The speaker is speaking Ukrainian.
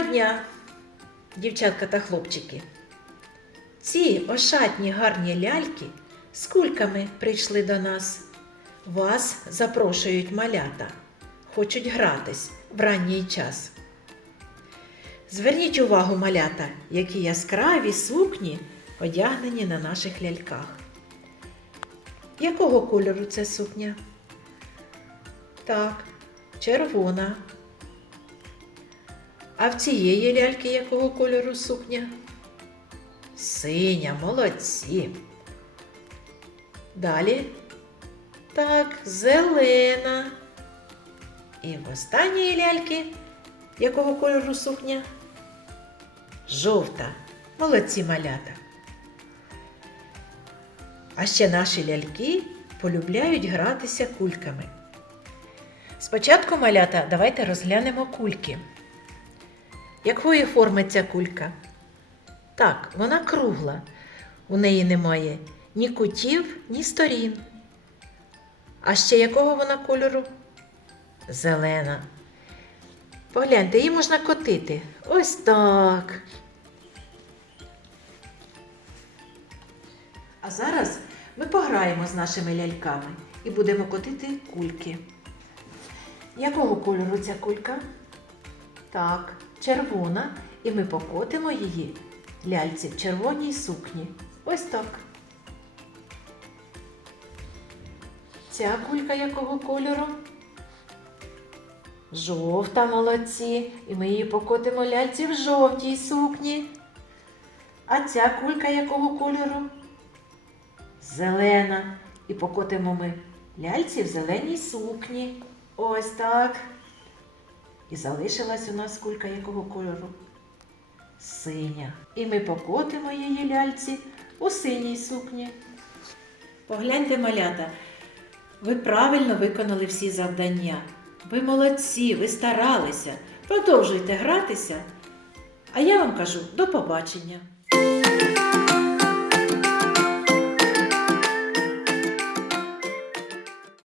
дня, дівчатка та хлопчики. Ці ошатні гарні ляльки з кульками прийшли до нас. Вас запрошують малята, хочуть гратись в ранній час. Зверніть увагу, малята, які яскраві сукні одягнені на наших ляльках. Якого кольору це сукня? Так, червона. А в цієї ляльки якого кольору сукня? Синя, молодці. Далі. Так, зелена. І в останньої ляльки якого кольору сукня? Жовта. Молодці малята. А ще наші ляльки полюбляють гратися кульками. Спочатку малята давайте розглянемо кульки. Якої форми ця кулька? Так, вона кругла. У неї немає ні кутів, ні сторін. А ще якого вона кольору? Зелена. Погляньте, її можна котити. Ось так. А зараз ми пограємо з нашими ляльками і будемо котити кульки. Якого кольору ця кулька? Так, червона. І ми покотимо її ляльці в червоній сукні. Ось так. Ця кулька якого кольору? Жовта молодці. І ми її покотимо ляльці в жовтій сукні. А ця кулька якого кольору? Зелена. І покотимо ми ляльці в зеленій сукні. Ось так. І залишилась у нас кулька якого кольору? Синя. І ми покотимо її ляльці у синій сукні. Погляньте, малята, ви правильно виконали всі завдання. Ви молодці, ви старалися. Продовжуйте гратися. А я вам кажу до побачення.